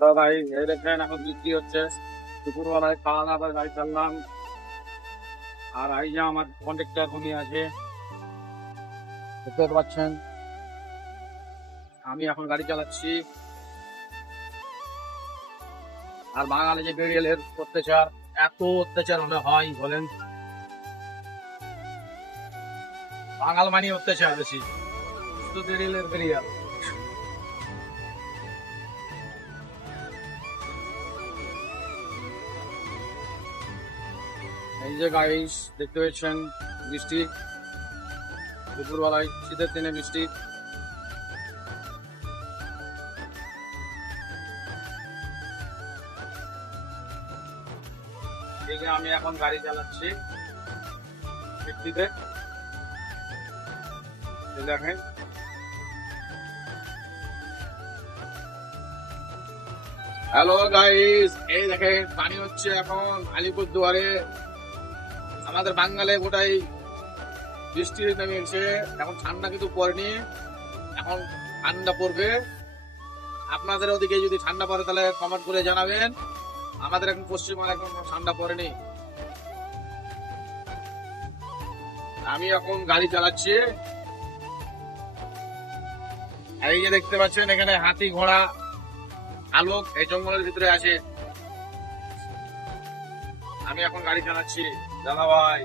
তো ভাই এই দেখেন এখন বৃষ্টি হচ্ছে, দুপুরবেলায় খাওয়া দাওয়া করে গাড়ি চাললাম। আর এই যে আমার কন্ট্রাক্টর উনি আছে, দেখতে পাচ্ছেন। আমি এখন গাড়ি চালাচ্ছি। আর বাঙালি যে বেরিয়েলের অত্যাচার, এত অত্যাচার হলে হয় বলেন? বাঙাল মানে অত্যাচার বেশি, শুধু বেরিয়েলের বেরিয়াল। এই যে গাইস দেখতে পাচ্ছেন বৃষ্টি, দুপুরবেলায় শীতের দিনে বৃষ্টি। এই যে আমি এখন গাড়ি চালাচ্ছি বৃষ্টিতে, এই দেখেন। হ্যালো গাইস, এই দেখেন পানি হচ্ছে এখন আলিপুরদুয়ারে। আমাদের বাঙালি গোটাই বৃষ্টি নেমেছে, এখন ঠান্ডা কিন্তু পড়েনি, এখন ঠান্ডা পড়বে। আপনাদের ওদিকে যদি ঠান্ডা পড়ে তাহলে কমেন্ট করে জানাবেন। আমাদের এখন পশ্চিমবঙ্গে এখন ঠান্ডা পড়েনি। আমি এখন গাড়ি চালাচ্ছি। এই যে দেখতে পাচ্ছেন এখানে হাতি ঘোড়া আলোক এই জঙ্গলের ভিতরে আছে। আমি এখন গাড়ি চালাচ্ছি দাদা ভাই।